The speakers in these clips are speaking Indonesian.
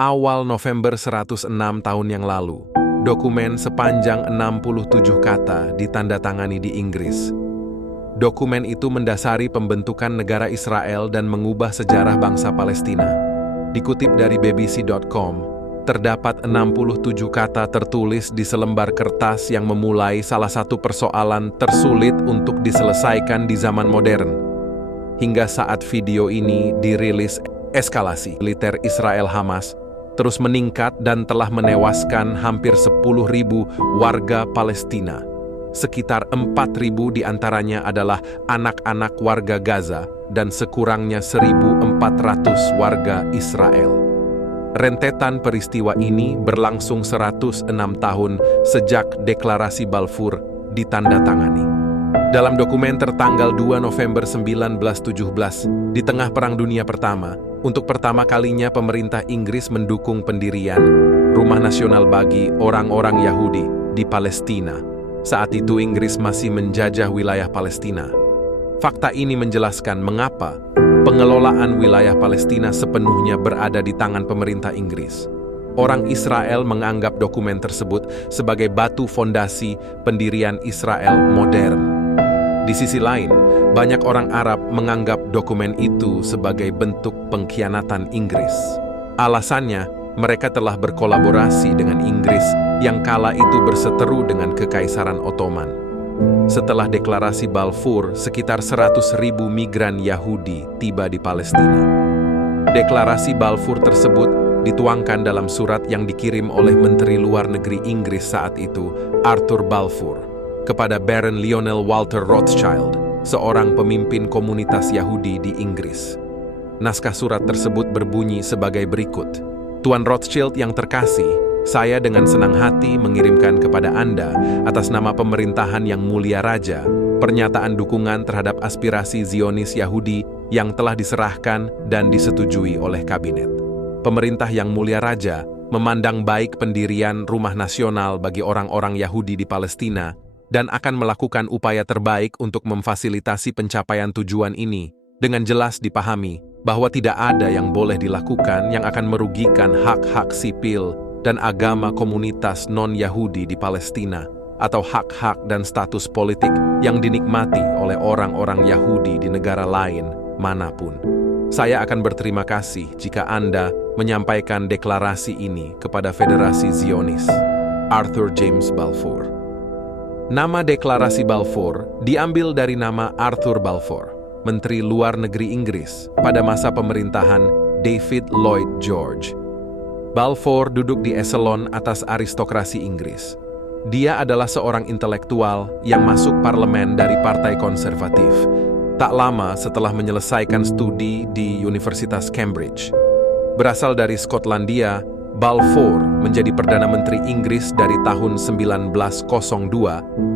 Awal November 106 tahun yang lalu, dokumen sepanjang 67 kata ditandatangani di Inggris. Dokumen itu mendasari pembentukan negara Israel dan mengubah sejarah bangsa Palestina. Dikutip dari BBC.com, terdapat 67 kata tertulis di selembar kertas yang memulai salah satu persoalan tersulit untuk diselesaikan di zaman modern. Hingga saat video ini dirilis, eskalasi militer Israel-Hamas terus meningkat dan telah menewaskan hampir 10.000 warga Palestina. Sekitar 4.000 diantaranya adalah anak-anak warga Gaza dan sekurangnya 1.400 warga Israel. Rentetan peristiwa ini berlangsung 106 tahun sejak Deklarasi Balfour ditandatangani. Dalam dokumen tertanggal 2 November 1917, di tengah Perang Dunia Pertama, untuk pertama kalinya pemerintah Inggris mendukung pendirian Rumah Nasional bagi orang-orang Yahudi di Palestina. Saat itu Inggris masih menjajah wilayah Palestina. Fakta ini menjelaskan mengapa pengelolaan wilayah Palestina sepenuhnya berada di tangan pemerintah Inggris. Orang Israel menganggap dokumen tersebut sebagai batu fondasi pendirian Israel modern. Di sisi lain, banyak orang Arab menganggap dokumen itu sebagai bentuk pengkhianatan Inggris. Alasannya, mereka telah berkolaborasi dengan Inggris yang kala itu berseteru dengan Kekaisaran Ottoman. Setelah Deklarasi Balfour, sekitar 100.000 migran Yahudi tiba di Palestina. Deklarasi Balfour tersebut dituangkan dalam surat yang dikirim oleh Menteri Luar Negeri Inggris saat itu, Arthur Balfour, kepada Baron Lionel Walter Rothschild, seorang pemimpin komunitas Yahudi di Inggris. Naskah surat tersebut berbunyi sebagai berikut. Tuan Rothschild yang terkasih, saya dengan senang hati mengirimkan kepada Anda atas nama pemerintahan yang mulia Raja, pernyataan dukungan terhadap aspirasi Zionis Yahudi yang telah diserahkan dan disetujui oleh kabinet. Pemerintah yang mulia Raja memandang baik pendirian Rumah Nasional bagi orang-orang Yahudi di Palestina dan akan melakukan upaya terbaik untuk memfasilitasi pencapaian tujuan ini. Dengan jelas dipahami bahwa tidak ada yang boleh dilakukan yang akan merugikan hak-hak sipil dan agama komunitas non-Yahudi di Palestina, atau hak-hak dan status politik yang dinikmati oleh orang-orang Yahudi di negara lain manapun. Saya akan berterima kasih jika Anda menyampaikan deklarasi ini kepada Federasi Zionis. Arthur James Balfour. Nama Deklarasi Balfour diambil dari nama Arthur Balfour, Menteri Luar Negeri Inggris pada masa pemerintahan David Lloyd George. Balfour duduk di eselon atas aristokrasi Inggris. Dia adalah seorang intelektual yang masuk parlemen dari Partai Konservatif, tak lama setelah menyelesaikan studi di Universitas Cambridge. Berasal dari Skotlandia, Balfour menjadi Perdana Menteri Inggris dari tahun 1902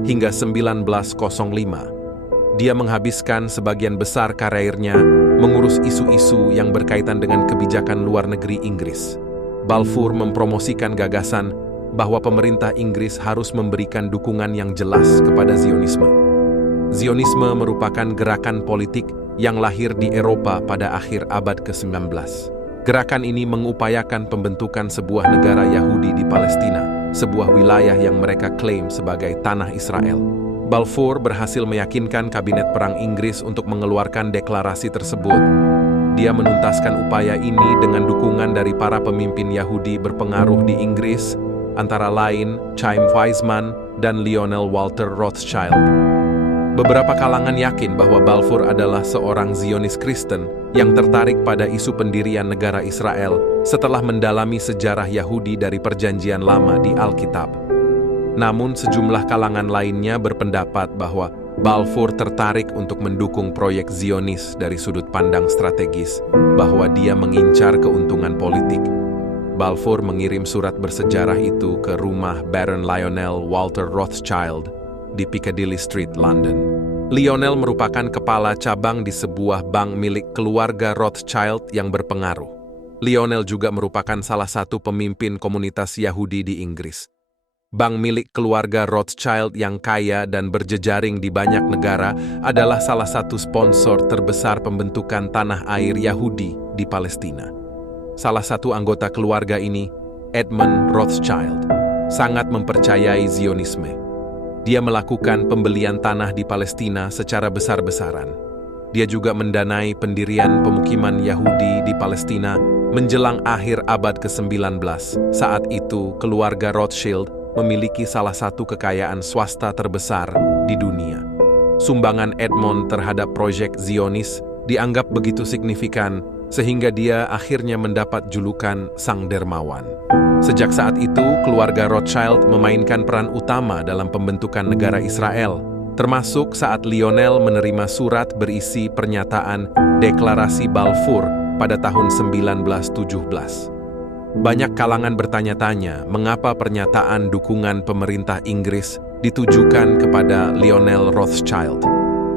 hingga 1905. Dia menghabiskan sebagian besar karirnya mengurus isu-isu yang berkaitan dengan kebijakan luar negeri Inggris. Balfour mempromosikan gagasan bahwa pemerintah Inggris harus memberikan dukungan yang jelas kepada Zionisme. Zionisme merupakan gerakan politik yang lahir di Eropa pada akhir abad ke-19. Gerakan ini mengupayakan pembentukan sebuah negara Yahudi di Palestina, sebuah wilayah yang mereka klaim sebagai tanah Israel. Balfour berhasil meyakinkan Kabinet Perang Inggris untuk mengeluarkan deklarasi tersebut. Dia menuntaskan upaya ini dengan dukungan dari para pemimpin Yahudi berpengaruh di Inggris, antara lain Chaim Weizmann dan Lionel Walter Rothschild. Beberapa kalangan yakin bahwa Balfour adalah seorang Zionis Kristen yang tertarik pada isu pendirian negara Israel setelah mendalami sejarah Yahudi dari Perjanjian Lama di Alkitab. Namun sejumlah kalangan lainnya berpendapat bahwa Balfour tertarik untuk mendukung proyek Zionis dari sudut pandang strategis, bahwa dia mengincar keuntungan politik. Balfour mengirim surat bersejarah itu ke rumah Baron Lionel Walter Rothschild di Piccadilly Street, London. Lionel merupakan kepala cabang di sebuah bank milik keluarga Rothschild yang berpengaruh. Lionel juga merupakan salah satu pemimpin komunitas Yahudi di Inggris. Bank milik keluarga Rothschild yang kaya dan berjejaring di banyak negara adalah salah satu sponsor terbesar pembentukan tanah air Yahudi di Palestina. Salah satu anggota keluarga ini, Edmund Rothschild, sangat mempercayai Zionisme. Dia melakukan pembelian tanah di Palestina secara besar-besaran. Dia juga mendanai pendirian pemukiman Yahudi di Palestina menjelang akhir abad ke-19. Saat itu, keluarga Rothschild memiliki salah satu kekayaan swasta terbesar di dunia. Sumbangan Edmund terhadap proyek Zionis dianggap begitu signifikan sehingga dia akhirnya mendapat julukan Sang Dermawan. Sejak saat itu, keluarga Rothschild memainkan peran utama dalam pembentukan negara Israel, termasuk saat Lionel menerima surat berisi pernyataan Deklarasi Balfour pada tahun 1917. Banyak kalangan bertanya-tanya mengapa pernyataan dukungan pemerintah Inggris ditujukan kepada Lionel Rothschild,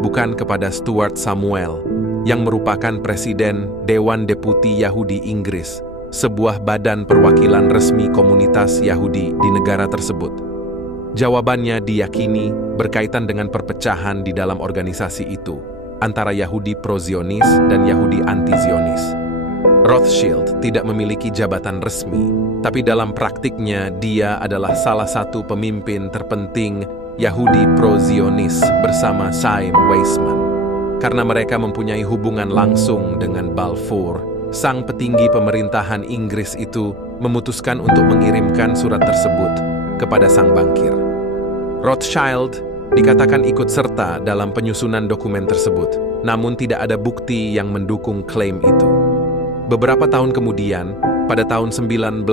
bukan kepada Stuart Samuel, yang merupakan Presiden Dewan Deputi Yahudi Inggris, sebuah badan perwakilan resmi komunitas Yahudi di negara tersebut. Jawabannya diyakini berkaitan dengan perpecahan di dalam organisasi itu, antara Yahudi pro-Zionis dan Yahudi anti-Zionis. Rothschild tidak memiliki jabatan resmi, tapi dalam praktiknya dia adalah salah satu pemimpin terpenting Yahudi pro-Zionis bersama Chaim Weizmann. Karena mereka mempunyai hubungan langsung dengan Balfour, sang petinggi pemerintahan Inggris itu memutuskan untuk mengirimkan surat tersebut kepada sang bankir. Rothschild dikatakan ikut serta dalam penyusunan dokumen tersebut, namun tidak ada bukti yang mendukung klaim itu. Beberapa tahun kemudian, pada tahun 1925,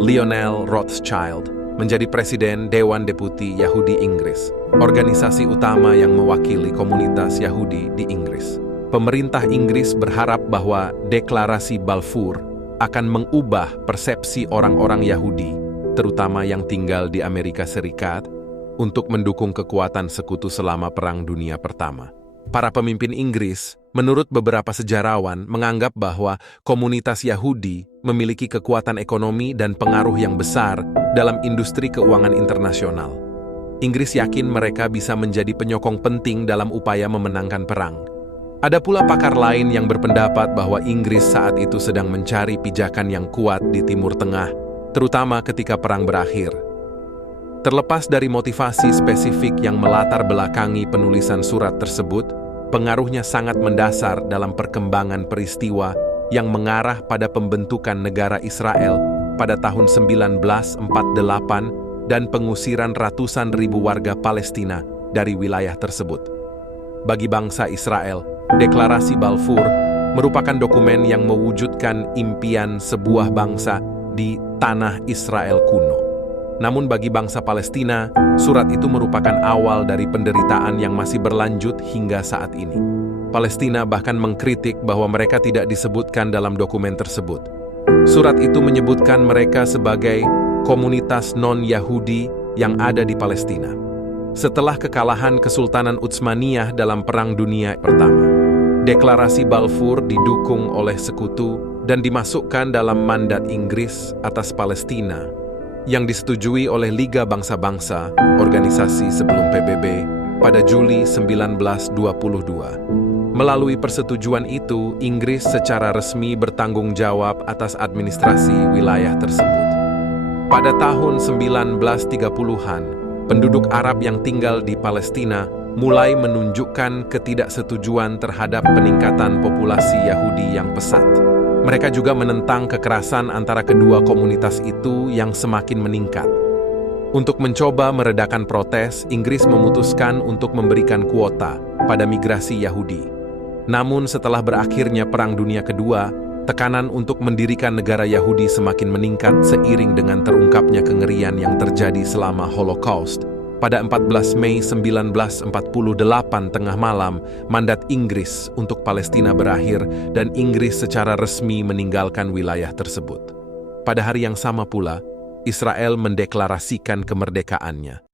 Lionel Rothschild menjadi Presiden Dewan Deputi Yahudi Inggris, organisasi utama yang mewakili komunitas Yahudi di Inggris. Pemerintah Inggris berharap bahwa Deklarasi Balfour akan mengubah persepsi orang-orang Yahudi, terutama yang tinggal di Amerika Serikat, untuk mendukung kekuatan sekutu selama Perang Dunia Pertama. Para pemimpin Inggris, menurut beberapa sejarawan, menganggap bahwa komunitas Yahudi memiliki kekuatan ekonomi dan pengaruh yang besar dalam industri keuangan internasional. Inggris yakin mereka bisa menjadi penyokong penting dalam upaya memenangkan perang. Ada pula pakar lain yang berpendapat bahwa Inggris saat itu sedang mencari pijakan yang kuat di Timur Tengah, terutama ketika perang berakhir. Terlepas dari motivasi spesifik yang melatar belakangi penulisan surat tersebut, pengaruhnya sangat mendasar dalam perkembangan peristiwa yang mengarah pada pembentukan negara Israel pada tahun 1948 dan pengusiran ratusan ribu warga Palestina dari wilayah tersebut. Bagi bangsa Israel, Deklarasi Balfour merupakan dokumen yang mewujudkan impian sebuah bangsa di tanah Israel kuno. Namun bagi bangsa Palestina, surat itu merupakan awal dari penderitaan yang masih berlanjut hingga saat ini. Palestina bahkan mengkritik bahwa mereka tidak disebutkan dalam dokumen tersebut. Surat itu menyebutkan mereka sebagai komunitas non-Yahudi yang ada di Palestina. Setelah kekalahan Kesultanan Utsmaniyah dalam Perang Dunia Pertama, Deklarasi Balfour didukung oleh sekutu dan dimasukkan dalam mandat Inggris atas Palestina, yang disetujui oleh Liga Bangsa-Bangsa, organisasi sebelum PBB, pada Juli 1922. Melalui persetujuan itu, Inggris secara resmi bertanggung jawab atas administrasi wilayah tersebut. Pada tahun 1930-an, penduduk Arab yang tinggal di Palestina mulai menunjukkan ketidaksetujuan terhadap peningkatan populasi Yahudi yang pesat. Mereka juga menentang kekerasan antara kedua komunitas itu yang semakin meningkat. Untuk mencoba meredakan protes, Inggris memutuskan untuk memberikan kuota pada migrasi Yahudi. Namun setelah berakhirnya Perang Dunia Kedua, tekanan untuk mendirikan negara Yahudi semakin meningkat seiring dengan terungkapnya kengerian yang terjadi selama Holocaust. Pada 14 Mei 1948 tengah malam, mandat Inggris untuk Palestina berakhir dan Inggris secara resmi meninggalkan wilayah tersebut. Pada hari yang sama pula, Israel mendeklarasikan kemerdekaannya.